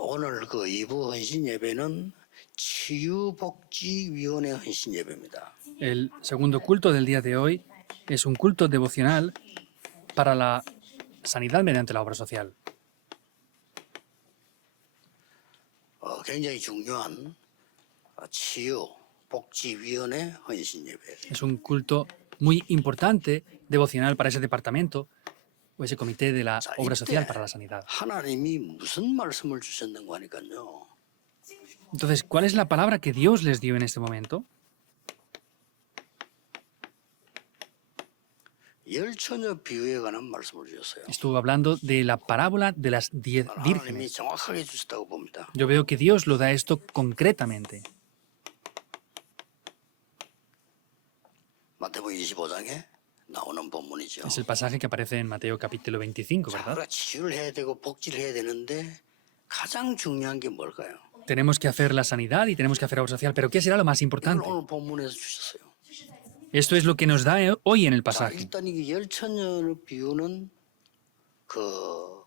오늘 그 2부 헌신 예배는 치유복지위원회 헌신 예배입니다. El segundo culto del día de hoy es un culto devocional para la sanidad mediante la obra social. 굉장히 중요한 치유복지위원회 헌신 예배. Es un culto muy importante devocional para ese departamento o ese comité de la obra social para la sanidad. 하나님이 무슨 말씀을 주셨는가 하니까요. Entonces, ¿cuál es la palabra que Dios les dio en este momento? 열 처녀 비유에 관한 말씀을 주셨어요. Estuvo hablando de la parábola de las 10 하나님이 vírgenes. 정확하게 주셨다고 봅니다. Yo veo que Dios lo da esto concretamente. 마태복음 25장에 나오는 본문이죠. Es el pasaje que aparece en Mateo capítulo 25, 자, ¿verdad? 우리가 치유를 해야 되고 복지를 해야 되는데 가장 중요한 게 뭘까요? Tenemos que hacer la sanidad y tenemos que hacer la obra social, pero ¿qué será lo más 이걸 importante? 오늘 본문에서 주셨어요. Esto es lo que nos da hoy en el 자, pasaje. 일단 이게 열 처녀를 비유는 그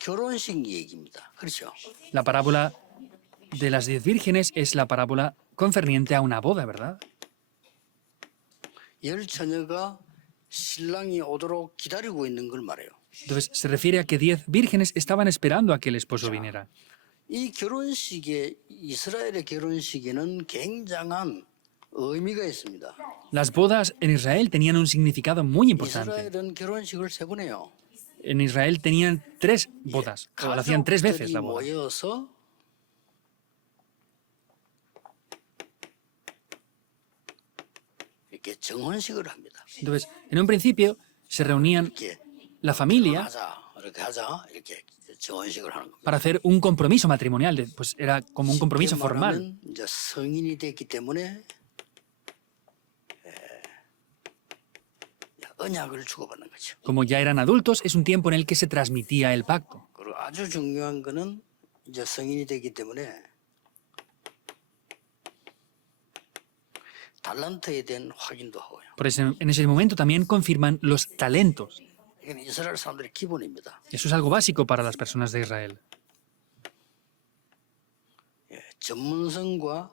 결혼식 얘기입니다. 그렇죠? La parábola de las 10 vírgenes es la parábola concerniente a una boda, ¿verdad? 열 처녀가 신랑이 오도록 기다리고 있는 걸 말해요. Entonces se refiere a que 10 vírgenes estaban esperando a que el esposo viniera. 이 결혼식에 이스라엘의 결혼식에는 굉장한 의미가 있습니다. Las bodas en Israel tenían un significado muy importante. 이스라엘은 결혼식을 세 번 해요. En Israel tenían 3 bodas, o lo hacían 3 veces la boda. 모여서 이렇게 정혼식을 합니다. Entonces, en un principio se reunían 이렇게 la familia 이렇게 하자 이렇게 정혼식을 하는 겁니다. para hacer un compromiso matrimonial. Pues era como un compromiso formal. 말하면 이제 성인이 됐기 때문에 언약을 주고받는 거죠. Como ya eran adultos, es un tiempo en el que se transmitía el pacto. 그리고 아주 중요한 거는 이제 성인이 되기 때문에 달란트에 대한 확인도 하고요. Por eso, en ese momento también confirman los talentos. 이건 이스라엘 사람들의 기본입니다. Eso es algo básico para las personas de Israel. 전문성과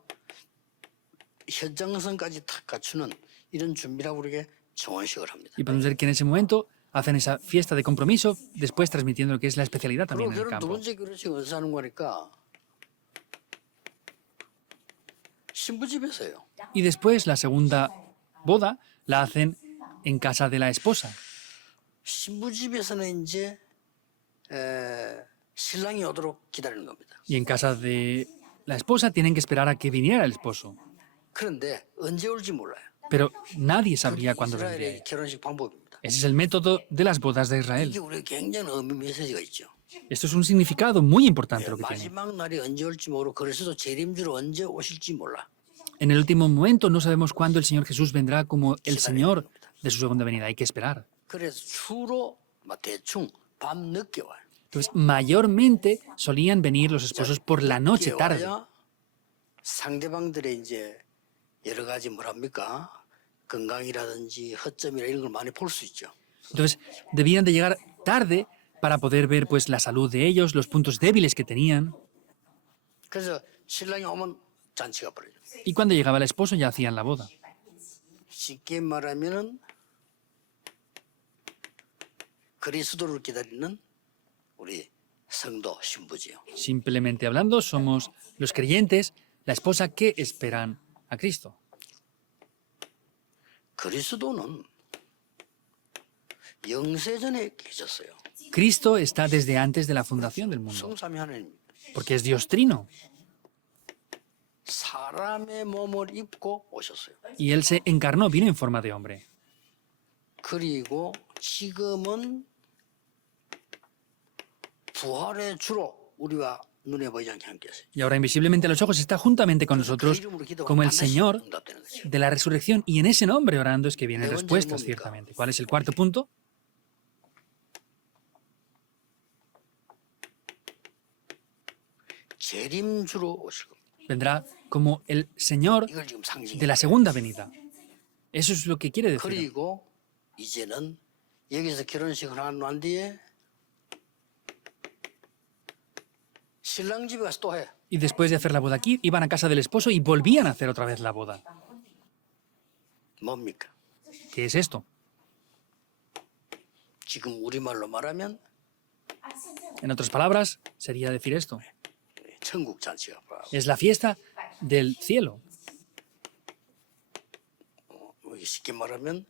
현장성까지 다 갖추는 이런 준비라고 우리에게 정원식을 합니다. Y podemos ver que en ese momento hacen esa fiesta de compromiso, después transmitiendo lo que es la especialidad también 그리고 en el 결혼 두 campo. 번째 결혼식 어디서 하는 거니까 신부 집에서요. Y después la segunda boda la hacen en casa de la esposa. 신부 집에서는 이제 신랑이 오도록 기다리는 겁니다. Y en casa de la esposa tienen que esperar a que viniera el esposo. 그런데 언제 올지 몰라요. Pero nadie sabría cuándo vendría. 이스라엘의 결혼식 방법입니다. Ese es el método de las bodas de 이게 Israel. 우리에게 굉장히 의미 메시지가 있죠. Esto es un significado muy importante lo que tiene. 마지막 날이 언제 올지 모르고 그리스도 재림주로 언제 오실지 몰라. En el último momento no sabemos cuándo el Señor Jesús vendrá como el Señor de su segunda venida. Hay que esperar. 그래서 주로 대충 밤 늦게 와요. Entonces, mayormente solían venir los esposos por la noche tarde. 와야 상대방들의 이제 여러 가지 뭐랍니까? 건강이라든지 허점이라 이런 걸 많이 볼 수 있죠. Entonces, debían de llegar tarde para poder ver pues la salud de ellos, los puntos débiles que tenían. 그래서 신랑이 오면 잔치가 벌어져. Y cuando llegaba el esposo ya hacían la boda. 쉽게 말하면은 그리스도를 기다리는 우리 성도 신부지요. Simplemente hablando, somos los creyentes, la esposa que esperan a Cristo. 그리스도는 영세전에 계셨어요. Cristo está desde antes de la fundación del mundo, 성삼위 하나님입니다. porque es Dios trino. 사람의 몸을 입고 오셨어요. Y Él se encarnó, vino en forma de hombre. 그리고 지금은 부활의 주로 우리와 눈에 보이지 않게 함께 하세요. Y ahora invisiblemente a los ojos está juntamente con nosotros como el Señor de la resurrección. Y en ese nombre orando es que vienen respuestas, ciertamente. ¿Cuál es el cuarto punto? 재림주로 오실 겁니다. Vendrá como el Señor 이걸 지금 de la 상징해요. segunda venida. Eso es lo que quiere decir. 그리고 이제는 여기서 결혼식을 한 뒤에 신랑 집에 가서 또 해. Y después de hacer la boda aquí, iban a casa del esposo y volvían a hacer otra vez la boda. 뭡니까? ¿Qué es esto? 지금 우리말로 말하면 En otras palabras, sería decir esto. 천국 잔치가 바로 Es la fiesta del cielo. 쉽게 말하면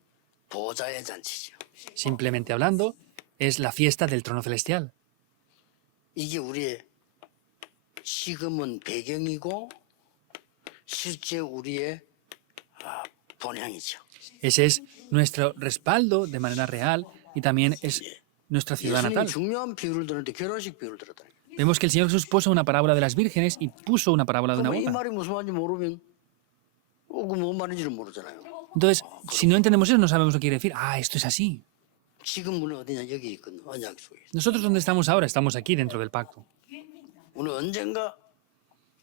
보좌의 잔치죠. Simplemente hablando, es la fiesta del trono celestial. 이게 우리의 시금은 배경이고 실제 우리의 본향이죠. Ese es nuestro respaldo de manera real y también es nuestra ciudad 예수님이 natal. 중요한 비유를 들었는데 결혼식 비유를 들었다니. Vemos que el Señor Jesús puso una parábola de las vírgenes y puso una parábola de una 그럼 이 boda. 말이 무슨 말인지 모르면 그뭔 말인지를 모르잖아요. Entonces, si no entendemos eso, no sabemos lo que quiere decir. Ah, esto es así. 지금 우리는 어디냐 여기 있거든 언약 속에. Nosotros, ¿dónde estamos ahora? Estamos aquí dentro del pacto. 우리는 언젠가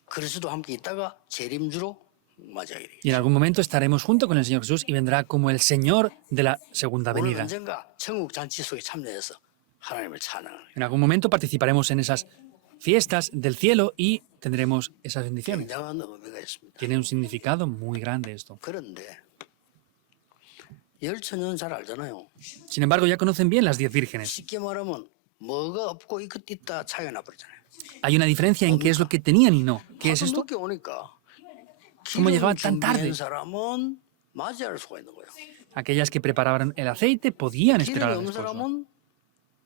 그리스도 함께 있다가 재림주로 맞이하게 되겠죠. Y en algún momento estaremos junto con el Señor Jesús y vendrá como el Señor de la segunda 우리는 venida. 언젠가 천국 잔치 속에 참여해서 하나님을 찬양하는 En algún momento participaremos en esas fiestas del cielo y tendremos esas bendiciones. 굉장한 의미가 있습니다. Tiene un significado muy grande esto. 그런데 열처녀는 잘 알잖아요. Sin embargo, ya conocen bien las 10 vírgenes. 쉽게 말하면 뭐가 없고 이것 있다 차이가 나버리잖아요. Hay una diferencia en qué es lo que tenían y no. ¿Qué es esto? 늦게 오니까 ¿Cómo llegaban 기름 tan tarde? 준비한 사람은 맞이할 수가 있는 거예요. Aquellas que preparaban el aceite podían 기름이 esperar al 없는 esposo. 사람은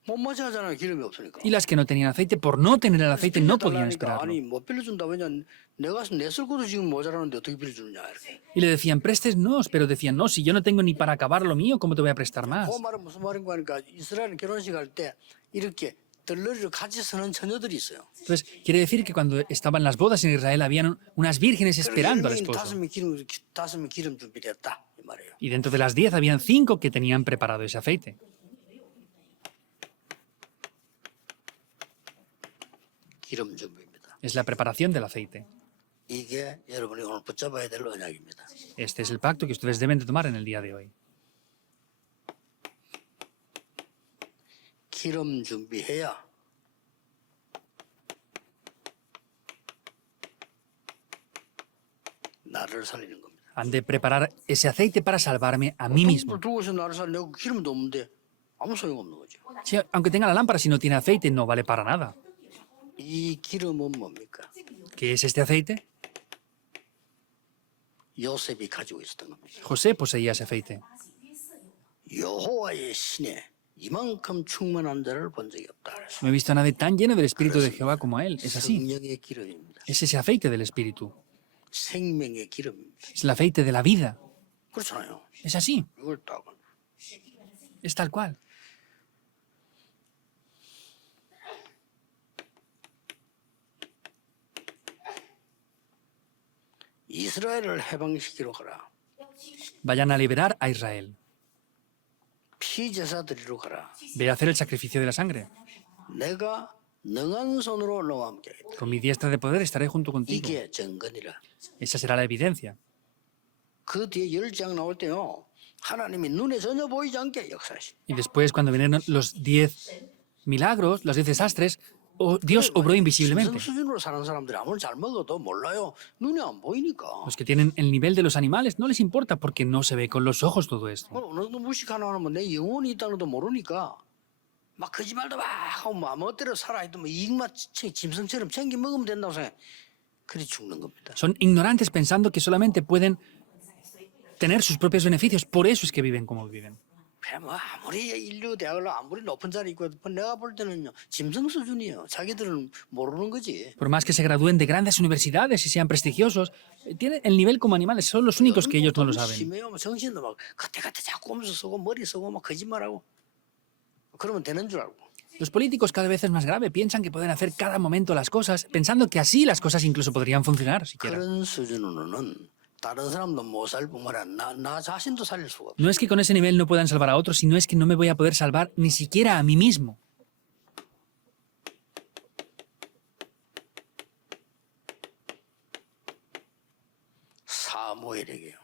못 맞이하잖아요. 기름이 없으니까. Y las que no tenían aceite, por no tener el aceite, no podían 빌려달라니까 esperarlo. 아니 못 빌려준다. 왜냐 내가 냈을 것도 지금 모자라는데 어떻게 빌려주느냐 이렇게. Y le decían, préstenos, pero decían, no, si yo no tengo ni para acabar lo mío, ¿cómo te voy a prestar más? 그 말은 무슨 말인가 하니까 이스라엘 결혼식 할 때 이렇게 들러리를 같이 서는 처녀들이 있어요. Entonces, quiere decir que cuando estaban las bodas en Israel, habían unas vírgenes 그래서 esperando al 10명이 esposo. 다섯 명 기름 준비됐다 이 말이에요. Y dentro de las 10 habían 5 que tenían preparado ese aceite. 기름 준비입니다. Es la preparación del aceite. 이게 여러분이 오늘 붙잡아야 될 언약입니다. Este es el pacto que ustedes deben de tomar en el día de hoy. 기름 준비해야 나를 살리는 겁니다. Han de preparar ese aceite para salvarme a mí mismo. 들고 있어 나를 살리고 기름도 없는데 아무 소용 없는 거죠. Sí, aunque tenga la lámpara, si no tiene aceite, no vale para nada. 이 기름은 뭡니까? ¿Qué es este aceite? 요셉이 가지고 있었던 겁니다. José poseía ese aceite. 여호와의 신에 이만큼 충만한 자를 본 적이 없다. 그래서 No he visto a nadie tan lleno del Espíritu de Jehová como él. Es así. 성령의 기름입니다. Es ese aceite del Espíritu. 생명의 기름입니다. Es el aceite de la vida. 그렇잖아요. Es así. 이걸 딱 Es tal cual. 이스라엘을 해방시키러 가라. Vayan a liberar a Israel. 피제사 드리러 가라. Ve a hacer el sacrificio de la sangre. 내가 능한 손으로 너와 함께하겠다. Con mi diestra de poder estaré junto contigo. 이게 정건이라. Esa será la evidencia. 그 뒤에 10장 나올 때요. 하나님이 눈에 전혀 보이지 않게 역사하시. Y después, cuando vinieron los 10 milagros, los 10 desastres, Dios obró invisiblemente. 수준으로 사는 사람들이 아무리 잘 먹어도 몰라요. 눈에 안 보이니까. Los que tienen el nivel de los animales no les importa porque no se ve con los ojos todo esto. 어느 정도 무식하나 하면 내 영혼이 있다는 것도 모르니까 막 거짓말도 막 하고 막 멋대로 살아있도 뭐 이익만 짐승처럼 챙겨 먹으면 된다고 생각해. 그리 죽는 겁니다. Son ignorantes pensando que solamente pueden tener sus propios beneficios. Por eso es que viven como viven. 뭐 아무리 인류 대학을 아무리 높은 자리 있고 내가 볼 때는요 짐승 수준이에요. 자기들은 모르는 거지. Por más que se gradúen de grandes universidades y sean prestigiosos, tienen el nivel como animales. Son los únicos que ellos no lo saben. 심해요. 뭐 정신도 막 그때 자꾸 오면서 쓰고 머리 쓰고 막 거짓말하고 그러면 되는 줄 알고. Los políticos cada vez es más grave. Piensan que pueden hacer cada momento las cosas, pensando que así las cosas incluso podrían funcionar siquiera. 그런 수준으로는 다른 사람도 못 살 뿐만 아니라 나 자신도 살릴 수가 없어. No es que con ese nivel no puedan salvar a otros, sino es que no me voy a poder salvar ni siquiera a mí mismo. 사무엘에게요.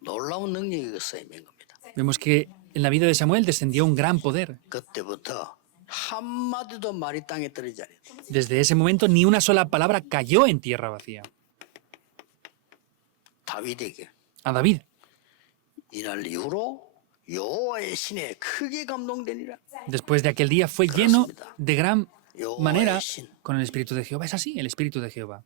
놀라운 능력이 쓰임인 겁니다. Vemos que en la vida de Samuel descendió un gran poder. 그때부터 한마디도 말이 땅에 떨어지지 않았다. Desde ese momento ni una sola palabra cayó en tierra vacía. 다윗에게 A David, 이날 이후로 여호와의 신에 크게 감동되니라. después de aquel día, fue lleno de gran manera 여호와의 신. con el Espíritu de Jehová. Es así, el Espíritu de Jehová.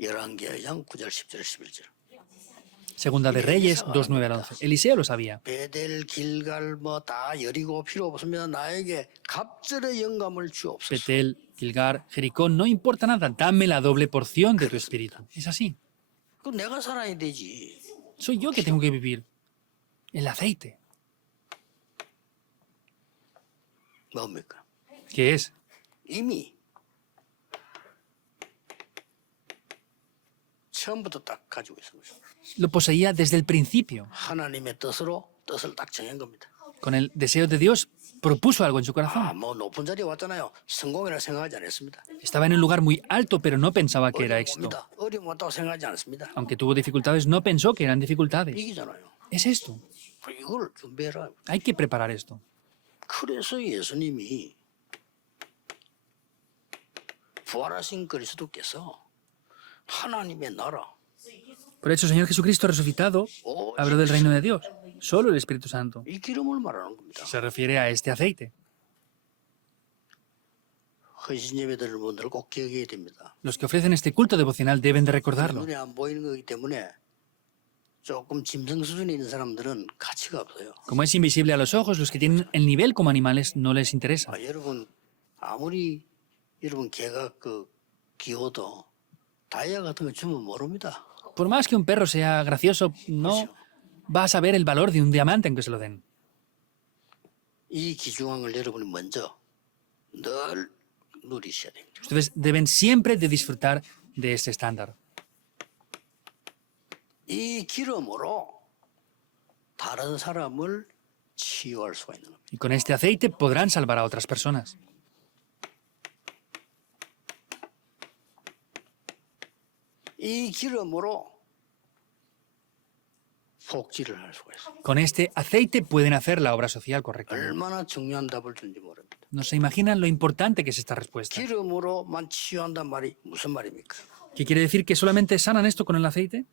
열왕기하장 9절 10절 11절. Segunda de Reyes 2, 9 al 11. Eliseo lo sabía. 베델 길갈 뭐 다 여리고 필요 없습니다. 나에게 갑절의 영감을 주옵소서. Betel, Gilgar, Jericó, no importa nada, dame la doble porción de tu espíritu. Es así. 그 내가 살아야 되지. Soy yo que tengo que vivir. El aceite. 뭡니까? ¿Qué es? 이미 처음부터 딱 가지고 있는 거죠. Lo poseía desde el principio. 하나님의 뜻으로 뜻을 딱 정한 겁니다. Con el deseo de Dios, propuso algo en su corazón. 뭐 높은 자리에 왔잖아요. 성공이라 생각하지 않았습니다. Estaba en un lugar muy alto, pero no pensaba que era éxito. 어려움 왔다고 생각하지 않습니다. Aunque tuvo dificultades, no pensó que eran dificultades. 이기잖아요. Es esto. 이걸 준비해라. Hay que preparar esto. 그래서 예수님이 부활하신 그리스도께서 하나님의 나라 Por eso, el Señor Jesucristo resucitado habló del reino de Dios. Solo el Espíritu Santo. 이 기름을 말하는 겁니다. Se refiere a este aceite. 헌신 예배드리는 분들 꼭 기억해야 됩니다. Los que ofrecen este culto devocional deben de recordarlo. 눈에 안 보이는 거기 때문에 조금 짐승 수준에 있는 사람들은 가치가 없어요. Como es invisible a los ojos, los que tienen el nivel como animales no les interesa. 여러분 아무리 여러분 개가 귀여워도 다이아 같은 거 주면 모릅니다. Por más que un perro sea gracioso, no va a saber el valor de un diamante aunque se lo den. 이 귀중한 여러분이 먼저 늘 누리셔야 됩니다. Ustedes deben siempre de disfrutar de este estándar. 이 기름으로 다른 사람을 치유할 수가 있는 겁니다. Y con este aceite podrán salvar a otras personas. 이 기름으로 복지를 할 수가 있어요. Con este aceite pueden hacer la obra social correctamente. 얼마나 중요한 답을 준지 모릅니다. No se imaginan lo importante que es esta respuesta. 기름으로만 치유한단 말이 무슨 말입니까? ¿Qué quiere decir que solamente sanan esto con el aceite?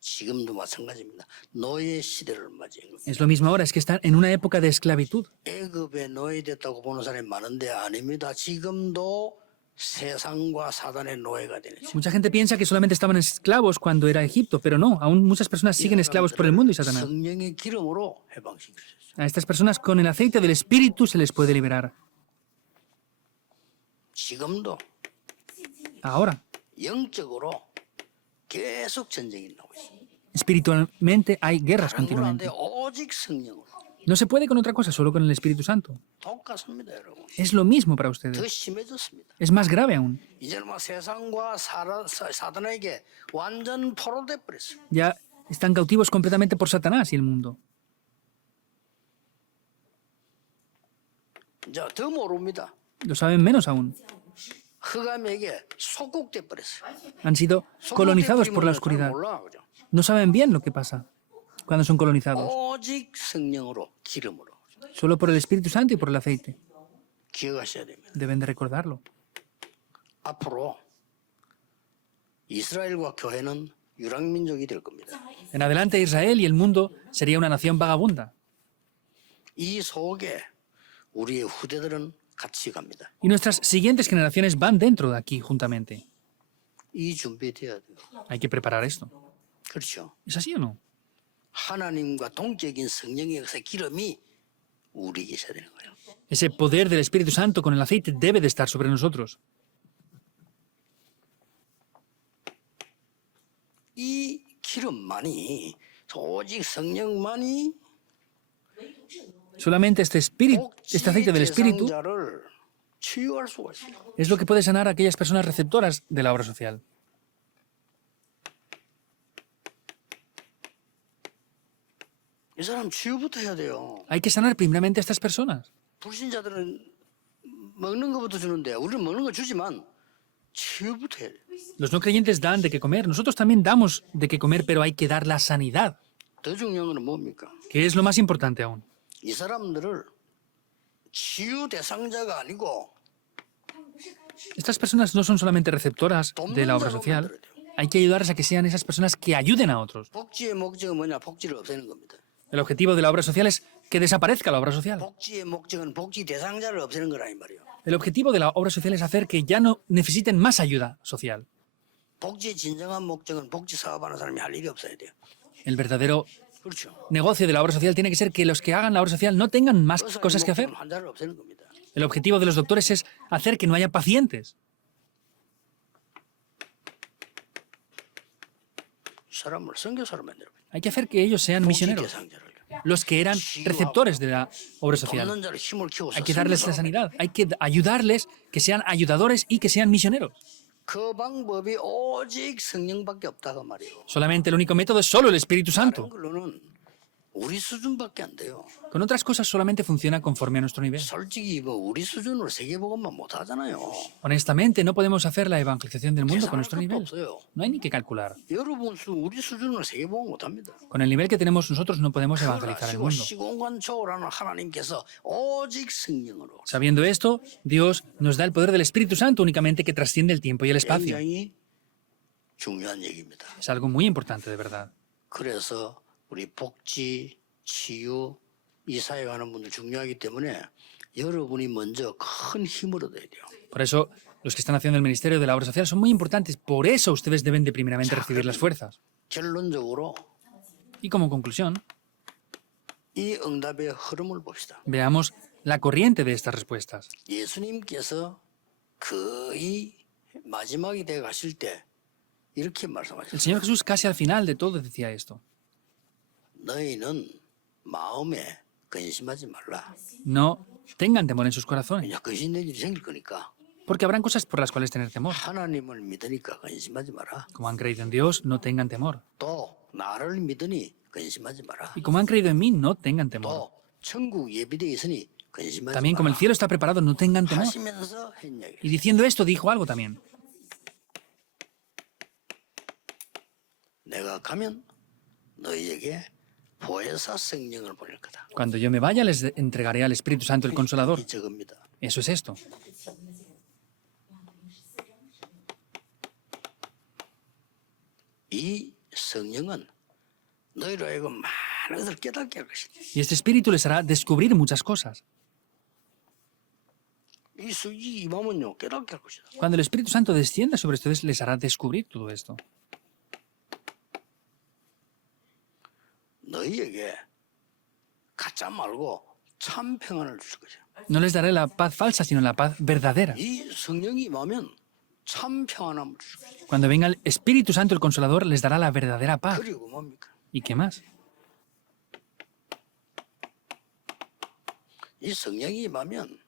지금도 마찬가지입니다. 노예 시대를 맞이한 겁니다. Es lo mismo ahora, es que están en una época de esclavitud. 애굽에 노예됐다고 보는 사람이 많은데 아닙니다. 지금도 세상과 사단의 노예가 되는 거죠. Mucha gente piensa que solamente estaban esclavos cuando era Egipto, pero no, aún muchas personas siguen esclavos por el mundo y Satanás. 성령의 기름으로 해방시킬 수 있어요. A estas personas con el aceite del Espíritu se les puede liberar. 지금도 Ahora, 영적으로 계속 전쟁이 나오고 있어요. espiritualmente hay guerras 다른 건 안 돼. continuamente. 오직 성령으로. No se puede con otra cosa, solo con el Espíritu Santo. 똑같습니다, 여러분. Es lo mismo para 더 ustedes. 심해졌습니다. Es más grave aún. 이제는 막 세상과 사단에게 완전 포로돼 버렸어요. Ya están cautivos completamente por Satanás y el mundo. 이제 더 모릅니다. Lo saben menos aún. 흑암에게 속국돼 버렸어요. Han sido colonizados por la oscuridad. 몰라, 그죠? No saben bien lo que pasa cuando son colonizados. 오직 성령으로 기름으로 Solo por el Espíritu Santo y por el aceite. 기억하셔야 됩니다. Deben de recordarlo. 앞으로 이스라엘과 교회는 유랑민족이 될 겁니다. En adelante Israel y el mundo sería una nación vagabunda. 이 속에 우리의 후대들은 같이 갑니다. Y nuestras siguientes generaciones van dentro de aquí juntamente. 이 준비돼야 돼요. Hay que preparar esto. 그렇죠. ¿Es así o no? 하나님과 동적인 성령의 그 기름이 우리에게 있어야 되는 거예요. Ese poder del Espíritu Santo con el aceite debe de estar sobre nosotros. 이 기름만이 오직 성령만이 Solamente este aceite del Espíritu 대상자를 치유할 수가 있어요. es lo que puede sanar a aquellas personas receptoras de la obra social. 이 사람 치유부터 해야 돼요. Hay que sanar primeramente a estas personas. 불신자들은 먹는 것부터 주는데 우리는 먹는 거 주지만 치유부터 해야 돼요. Los no creyentes dan de qué comer. Nosotros también damos de qué comer, pero hay que dar la sanidad, 더 중요한 건 뭡니까? que es lo más importante aún. 이 사람들을 치유 대상자가 아니고 Estas personas no son solamente receptoras de la obra social. Hay que ayudarles a que sean esas personas que ayuden a otros. 복지의 목적은 뭐냐? 복지를 없애는 겁니다. El objetivo de la obra social es que desaparezca la obra social. 복지의 목적은 복지 대상자를 없애는 거라 이 말이에요. El objetivo de la obra social es hacer que ya no necesiten más ayuda social. 복지의 진정한 목적은 복지 사업하는 사람이 할 일이 없어야 돼요. El verdadero 그렇죠. negocio de la obra social tiene que ser que los que hagan la obra social no tengan más 의사의 cosas que hacer. 목적은 환자를 없애는 겁니다. El objetivo de los doctores es hacer que no haya pacientes. 사람을 선교사로 만들어. Hay que hacer que ellos sean 복지 misioneros, 대상자를. los que eran receptores de la obra social. 돕는 자를 힘을 키워서 Hay que darles la 선교사로 sanidad, hay que ayudarles, que sean ayudadores y que sean misioneros. 그 방법이 오직 성령밖에 없다고 말이에요. Solamente el único método es solo el Espíritu 다른 Santo. 걸로는 우리 수준밖에 안 돼요. Con otras cosas solamente funciona conforme a nuestro nivel. 솔직히 뭐 우리 수준으로 세계복음만 못 하잖아요. Honestamente, no podemos hacer la evangelización del mundo con 계산할 nuestro 것도 nivel. 없어요. No hay ni que calcular. 여러분 우리 수준으로 세계복음 못 합니다. Con el nivel que tenemos nosotros no podemos evangelizar el 아시고 mundo. 시공간 초월하는 하나님께서 오직 성령으로 Sabiendo esto, Dios nos da el poder del Espíritu Santo únicamente que trasciende el tiempo y el espacio. 굉장히 중요한 얘기입니다. Es algo muy importante, de verdad. 그래서 우리 복지, 치유 이 사회 가는 분들 중요하기 때문에 여러분이 먼저 큰 힘을 얻어야 돼요. Por eso, los que están haciendo el ministerio de la obra social son muy importantes. Por eso ustedes deben de primeramente recibir las fuerzas. 결론적으로 Y como conclusión, 이 응답의 흐름을 봅시다. veamos la corriente de estas respuestas. 예수님께서 거의 마지막이 돼 가실 때 이렇게 El 말씀하셨어요. Señor Jesús casi al final de todo decía esto. 너희는 마음에 근심하지 말라. No tengan temor en sus corazones, 그냥 근심된 일이 생길 거니까 porque habrán cosas por las cuales tener temor. 하나님을 믿으니까 근심하지 마라. Como han creído en Dios, no tengan temor. 또 나를 믿으니 근심하지 마라. Y como han creído en mí, no tengan temor. 또 천국 예비되어 있으니 근심하지 También como el 마라. cielo está preparado, no tengan temor. 하시면서 했냐. Y diciendo esto, dijo algo también. 내가 가면 너희에게 보혜사 성령을 보낼 거다. Cuando yo me vaya, les entregaré al Espíritu Santo, el Consolador. 이 저겁니다. Eso es esto. 이 성령은 너희로 하여금 많은 것을 깨닫게 할 것이다. Y este Espíritu les hará descubrir muchas cosas. 이 임함은요 깨닫게 할 것이다. Cuando el Espíritu Santo descienda sobre ustedes, les hará descubrir todo esto. 너희에게 가짜 말고 참 평안을 줄 것이야. No les daré la paz falsa, sino la paz verdadera. 이 성령이 임하면 참 평안함을 줄 것이야. Cuando venga el Espíritu Santo, el Consolador, les dará la verdadera paz. 그리고 뭡니까? ¿Y qué más? 이 성령이 임하면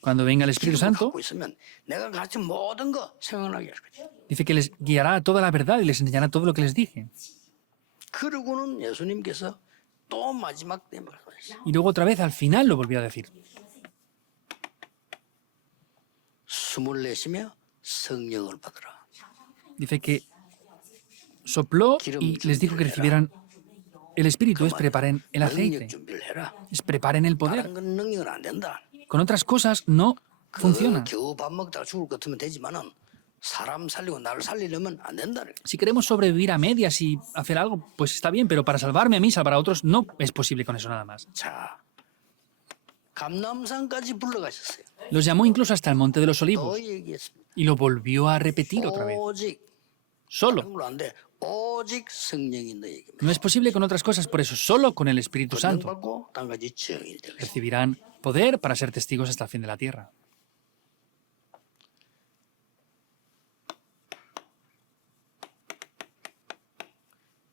Cuando venga el Espíritu 기름을 Santo, 갖고 있으면 내가 가르친 모든 거 생각나게 할 것이야. dice que les guiará a toda la verdad y les enseñará todo lo que les dije. 그러고는 예수님께서 또 마지막 때 말씀하시죠. Y luego otra vez, al final, lo volvió a decir. 숨을 내쉬며 성령을 받으라. Dice que sopló y les dijo que recibieran el Espíritu, es preparen el aceite, 능력 준비를 해라. es preparen el poder. 다른 건 능력은 안 된다. Con otras cosas no funciona. 겨우 밥 먹다가 죽을 것 같으면 되지만은 사람 살리고 나를 살리려면 안 된다. Si queremos sobrevivir a medias y hacer algo, pues está bien, pero para salvarme a mí, salvar a otros, no es posible con eso nada más. 자, 감남산까지 불러가셨어요. Los llamó incluso hasta el Monte de los Olivos 또 얘기했습니다. y lo volvió a repetir otra vez. 오직 Solo. 다른 걸로 안 돼. 오직 성령이 너에게 No es posible con otras cosas, por eso solo con el Espíritu 권능 Santo 받고 땅까지 증인이 되겠습니다. recibirán poder para ser testigos hasta el fin de la tierra.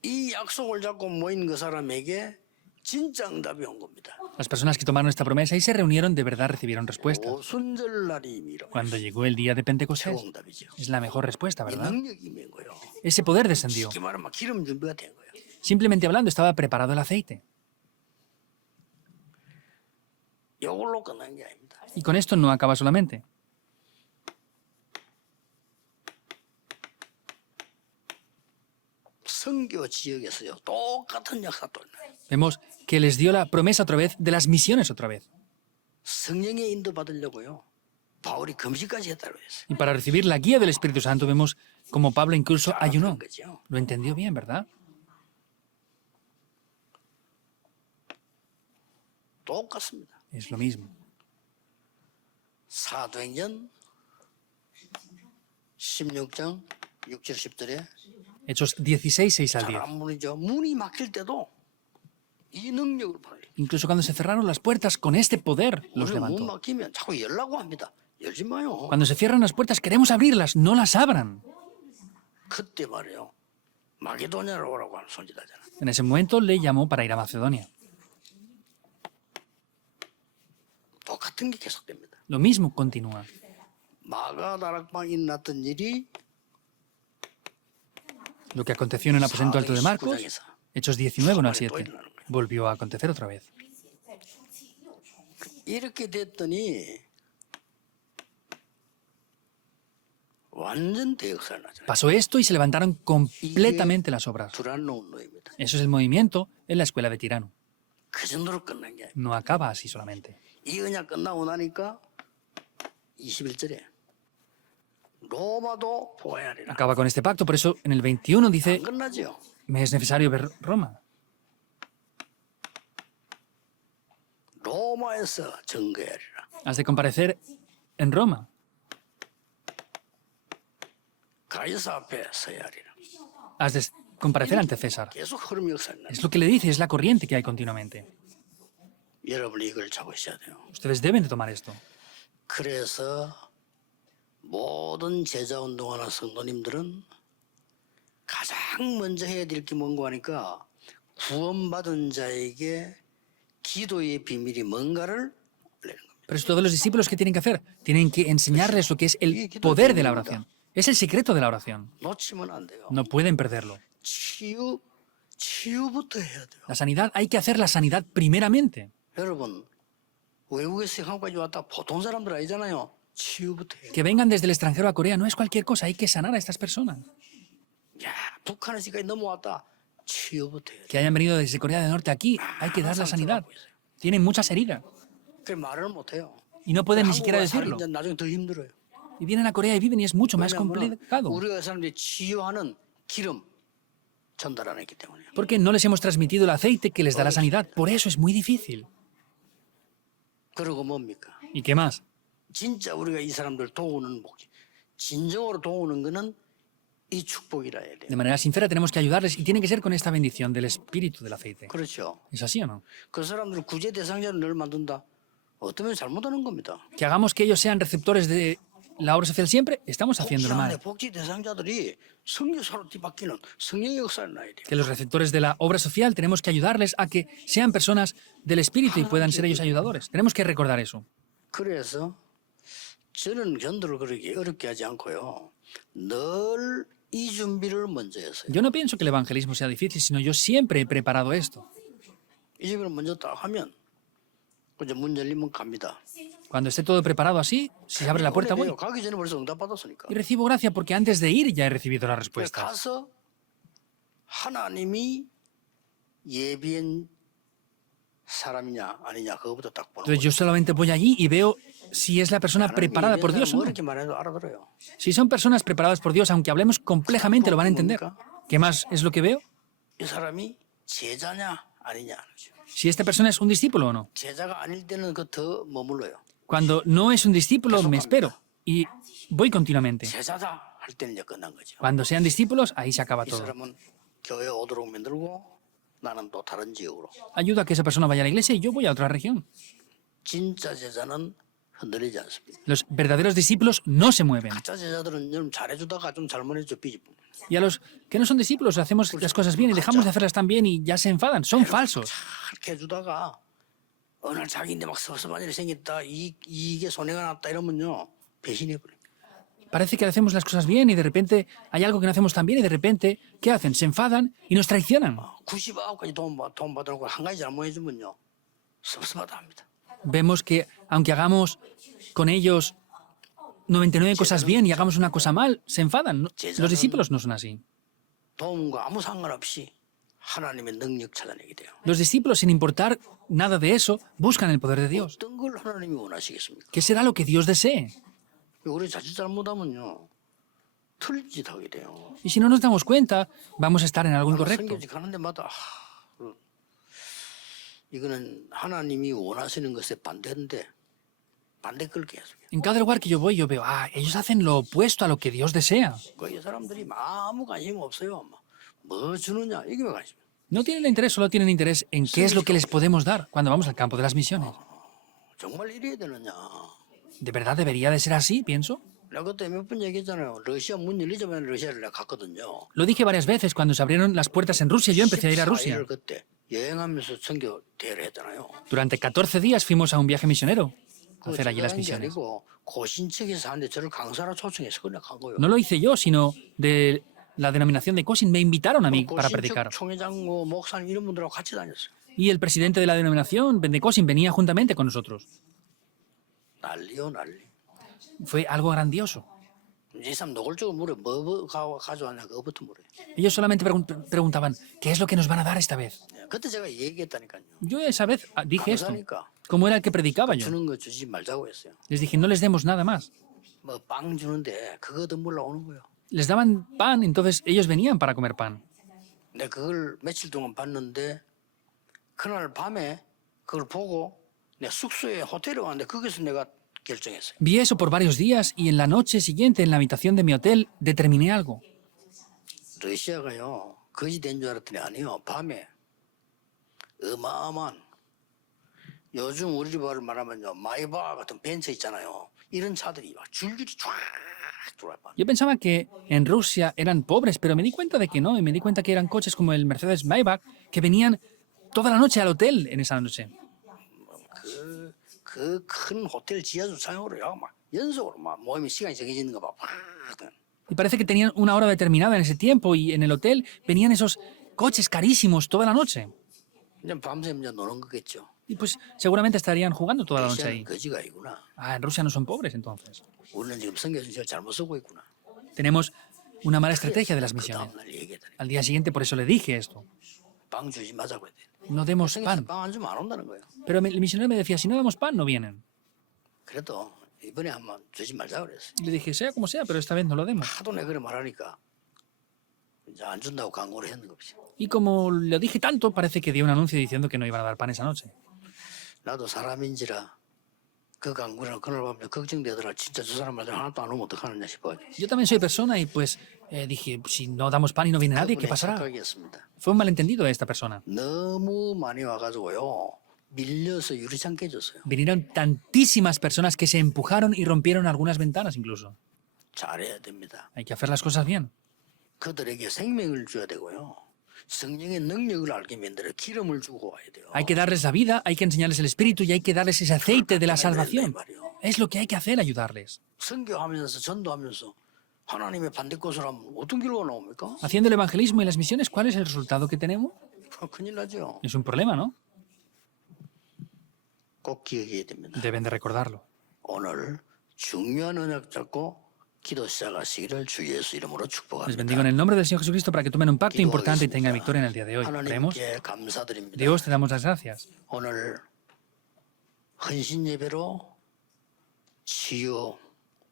이 약속을 잡고 모인 그 사람에게 진짜 응답이 온 겁니다. Las personas que tomaron esta promesa y se reunieron de verdad recibieron respuesta. 오순절 날이 임이라고 Cuando llegó el día de Pentecostés, 최고 응답이죠. es la mejor respuesta, 이 ¿verdad? 능력이 임한 거예요. Ese poder descendió. 쉽게 말하면 기름 준비가 된 거예요. Simplemente hablando, estaba preparado el aceite. 이걸로 끝난 게 아닙니다. Y con esto no acaba solamente. 선교 지역에서요. 똑같은 역사 또 있나요? Vemos que les dio la promesa otra vez de las misiones otra vez. 성령의 인도 받으려고요. 바울이 금식까지 했다고 했어요. Y para recibir la guía del Espíritu Santo vemos como Pablo incluso ayunó. 거죠. Lo entendió bien, ¿verdad? 똑같습니다. Es lo mismo. 사도행전 16장 6절 10절에 Hechos 16, 6 al 10. 잘안 문이죠. 문이 막힐 때도 이 능력을 발휘. Incluso cuando se cerraron las puertas, con este poder los 우리는 문 levantó. 막히면 자꾸 열라고 합니다. 열지 마요. Cuando se cierran las puertas, queremos abrirlas, no las abran. 그때 말이에요. 마게도냐로 오라고 하는 손짓하잖아. En ese momento le llamó para ir a Macedonia. 똑같은 게 계속됩니다. Lo mismo continúa. 마가 다락방이 났던 일이 Lo que aconteció en el aposento alto de Marcos, Hechos 19, 1 al 7, volvió a acontecer otra vez. 이렇게 됐더니 완전 대역사를 나잖아요. Pasó esto y se levantaron completamente las obras. 두란노입니다. Eso es el movimiento en la escuela de Tirano. 그 정도로 끝난 게 아니에요. No acaba así solamente. 이 언약 끝나고 나니까 21절에 로마도 보아야 하리라. Acaba con este pacto, por eso en el 21 dice, 안 끝나죠. me es necesario ver Roma. 로마에서 증거하리라. Has de comparecer en Roma. 가이사 앞에 서야 하리라. Has de comparecer ante César. 계속 흐름 역사를 나. Es lo que le dice, es la corriente que hay continuamente. 여러분이 이걸 잡으셔야 돼요. Ustedes deben de tomar esto. 그래서 모든 제자 운동하는 성도님들은 가장 먼저 해야 될 게 뭔가 하니까 구원받은 자에게 기도의 비밀이 뭔가를 알리는 겁니다. Pero es todos los discípulos que tienen que hacer. Tienen que enseñarles lo que es el poder de la oración. Es el secreto de la oración. 놓치면 안 돼요. No pueden perderlo. 치유부터 해야 돼요. La sanidad, hay que hacer la sanidad primeramente. 여러분 외국에서 한국까지 왔다 보통 사람들 아니잖아요. 치유부터 해야 돼요. Que vengan desde el extranjero a Corea no es cualquier cosa, hay que sanar a estas personas. 야, 북한에서까지 넘어왔다. 치유부터 해야 돼요. Que hayan venido desde Corea del Norte aquí, hay que dar la sanidad. Tienen muchas heridas 그래 말을 못 해요. y no pueden ni siquiera 한국에 decirlo. 살면 나중에 더 힘들어요. Y vienen a Corea y viven y es mucho más 왜냐하면 complicado. 우리가 사람들이 치유하는 기름 전달 안 했기 때문에. Porque no les hemos transmitido el aceite que les da la sanidad. Por eso es muy difícil. 그리고 뭡니까? ¿Y qué más? 진짜 우리가 이 사람들 도우는 목적. 진정으로 도우는 거는 이 축복이라 해야 돼요. De manera sincera tenemos que ayudarles y tiene que ser con esta bendición del espíritu del aceite. 그렇죠. ¿Es así o no? 그 사람들 구제 대상자를 늘 만든다. 어쩌면 잘못하는 겁니다. Que hagamos que ellos sean receptores de la obra social siempre, estamos haciéndolo 복지 안에 mal. 복지 대상자들이 성교사로 뒤바뀌는 성령의 역사를 나야 돼요. Que los receptores de la obra social tenemos que ayudarles a que sean personas del espíritu y puedan ser ellos ayudadores. Tenemos que recordar eso. 그래서 저는 견도를 그렇게 어렵게 하지 않고요. 늘 이 준비를 먼저 했어요. Yo no pienso que el evangelismo sea difícil, sino yo siempre he preparado esto. 이 준비를 먼저 딱 하면 이제 문 열리면 갑니다. Cuando esté todo preparado así, si se abre la puerta voy. 가기 전에 벌써 응답 받았으니까. Y recibo gracia porque antes de ir ya he recibido las 그래서 respuestas. 가서 하나님이 예비한 사람이냐 아니냐 그거부터 딱 보는 Entonces 거예요. yo solamente voy allí y veo si es la persona preparada por Dios o 뭐 no. 이렇게 말해도 알아들어요. Si son personas preparadas por Dios, aunque hablemos complejamente, lo van a entender. ¿Qué más es lo que veo? 이 사람이 제자냐 아니냐 하죠. Si esta persona es un discípulo o no. 제자가 아닐 때는 그 더 머물러요. Cuando no es un discípulo, me espero y voy continuamente. 제자다 할 때는 이제 끝난 거죠. Cuando sean discípulos, ahí se acaba 이 todo. 사람은 교회 오도록 만들고 나는 또 다른 지역으로. Ayuda a que esa persona vaya a la iglesia y yo voy a otra región. 진짜 제자는 흔들리지 않습니다. Los verdaderos discípulos no se mueven. 가짜 제자들은 좀 잘해주다가 좀 잘못해줘 삐집고. Y a los que no son discípulos hacemos las cosas bien y dejamos de hacerlas tan bien y ya se enfadan. Son falsos. 이렇게 해주다가 어느 날 자기인데 막 섭섭한 일이 생겼다. 이게 손해가 났다 이러면요 배신해버려요. Parece que hacemos las cosas bien y de repente hay algo que no hacemos tan bien y de repente, ¿qué hacen? Se enfadan y nos traicionan. 99까지 돈 받아놓고 한 가지 잘못해주면요 섭섭하다 합니다. Vemos que aunque hagamos con ellos 99 cosas bien y hagamos una cosa mal, se enfadan. Los discípulos no son así. 도움과 아무 상관없이 하나님의 능력 찾아내게 돼요. Los discípulos, sin importar nada de eso, buscan el poder de Dios. 어떤 걸 하나님이 원하시겠습니까? ¿Qué será lo que Dios desee? 우리 자칫 잘못하면요. 틀린 짓 하게 돼요. Y si no nos damos cuenta, vamos a estar en algo incorrecto. 성경지 가는 데마다 이거는 하나님이 원하시는 것에 반대인데 반대 걸 계속. En cada lugar que yo voy, yo veo, ellos hacen lo opuesto a lo que Dios desea. 이 사람들이 아무 관심 없어요. 뭐 주느냐 이게 왜 관심? No tienen interés, solo tienen interés en qué es lo que les podemos dar cuando vamos al campo de las misiones. 정말 이래야 되느냐? ¿De verdad debería de ser así, pienso? 내가 그때 몇 번 얘기했잖아요. 러시아 문 열리자마자 러시아를 내가 갔거든요. Lo dije varias veces cuando se abrieron las puertas en Rusia, yo empecé a ir a Rusia. 14일 그때 여행하면서 선교 대회를 했잖아요. Durante 14 días fuimos a un viaje misionero a hacer allí las 게 misiones. 아니고 고신측에서 하는데 저를 강사로 초청해서 그냥 간 거예요. No lo hice yo, sino de la denominación de Cosin me invitaron a mí para predicar. 고신측 총회장 목사님 이런 분들하고 같이 다녔어요. Y el presidente de la denominación de Cosin venía juntamente con nosotros. 난리요 난리. Fue algo grandioso. 이 사람 노골적으로 물어 뭐 가져왔냐 그거부터 물어요. Ellos solamente preguntaban, ¿qué es lo que nos van a dar esta vez? 그때 제가 얘기했다니까요. Yo esa vez dije esto. 감사하니까 ¿Cómo era el que predicaba yo? 주는 거 주지 말자고 했어요. Les dije, no les demos nada más. 뭐 빵 주는데 그거 더 올라오는 거예요. Les daban pan, entonces ellos venían para comer pan. 근데 그걸 며칠 동안 봤는데 그날 밤에 그걸 보고 내 숙소에 호텔에 왔는데 거기서 내가 결정했어요. Vi eso por varios días y en la noche siguiente en la habitación de mi hotel determiné algo. 러시아가요 거지된 줄 알았더니 아니요. 밤에 어마어마한 요즘 우리 말을 말하면요 마이바 같은 벤츠 있잖아요. 이런 차들이 막 줄줄이 쫙 들어와요. Yo pensaba que en Rusia eran pobres, pero me di cuenta de que no, y me di cuenta que eran coches como el Mercedes Maybach que venían toda la noche al hotel en esa noche. 그 큰 호텔 지하 주차장으로요 막 연속으로 막 모임이 시간이 정해지는 거 봐. Y parece que tenían una hora determinada en ese tiempo y en el hotel venían esos coches carísimos toda la noche. 이제 밤새 이제 노는 거겠죠. Y pues seguramente estarían jugando toda la noche 러시아는 ahí. 거지가 아니구나. En Rusia no son pobres entonces. 우리는 지금 성경을 잘못 쓰고 있구나. Tenemos una mala estrategia de las 그 misiones. 다음날 얘기했더니 Al día siguiente por eso le dije esto. 빵 주지 마자고 했더니 No demos pan. 빵 안 주면 안 온다는 거예요. Pero el misionero me decía, si no damos pan, no vienen. 그래도 이번에 한번 주지 말자고 그랬어요. Y le dije, sea como sea, pero esta vez no lo demos. 하도 내가 그래 말하니까 이제 안 준다고 광고를 했는 거지. Y como lo dije tanto, parece que dio un anuncio diciendo que no iban a dar pan esa noche. 나도 사람인지라 그 광고를 그날 보면 걱정되더라. 진짜 저 사람들 하나도 안 오면 어떡하느냐 싶어요. Yo también soy persona y pues dije, si no damos pan y no viene nadie, ¿qué 그분의 pasará? 착각이었습니다. Fue un malentendido de esta persona. 너무 많이 와가지고요. 밀려서 유리창 깨졌어요. Vinieron tantísimas personas que se empujaron y rompieron algunas ventanas incluso. 잘해야 됩니다. Hay que hacer las cosas bien. 그들에게 생명을 줘야 되고요. 성령의 능력을 알게 만들어 기름을 주고 와야 돼요. Hay que darles la vida, hay que enseñarles el espíritu y hay que darles ese aceite de la salvación. Es lo que hay que hacer, ayudarles. 선교하면서 전도하면서 하나님의 반대것을 하면 어떤 결과가 나옵니까? Haciendo el evangelismo y las misiones, ¿cuál es el resultado que tenemos? 큰일 나죠. Es un problema, ¿no? 꼭 기억해야 됩니다. Deben de recordarlo. 오늘 중요한 언약 잡고 기도 시작하시기를 주 예수 이름으로 Les 축복합니다. bendigo en el nombre del Señor Jesucristo para que tomen un pacto importante y tengan victoria en el día de hoy. Creemos. 하나님께 감사드립니다. Dios, te damos las gracias. 오늘 헌신 예배로 치유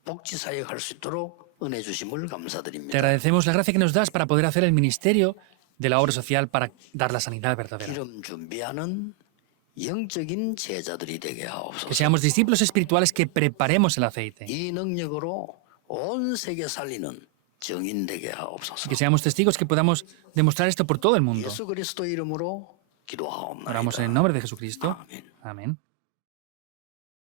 복지 사역 할 수 있도록 은혜 주심을 Te 감사드립니다. agradecemos la gracia que nos das para poder hacer el ministerio de la obra social para dar la sanidad verdadera. 기름 준비하는 영적인 제자들이 되게 Que 하옵소서. seamos discípulos espirituales que preparemos el aceite. 이 능력으로 온 세계 살리는 증인 되게 하옵소서. Que seamos testigos que podamos demostrar esto por todo el mundo. 예수 그리스도 이름으로 기도하옵나이다. Oramos en el nombre de Jesucristo. 아멘. Amén.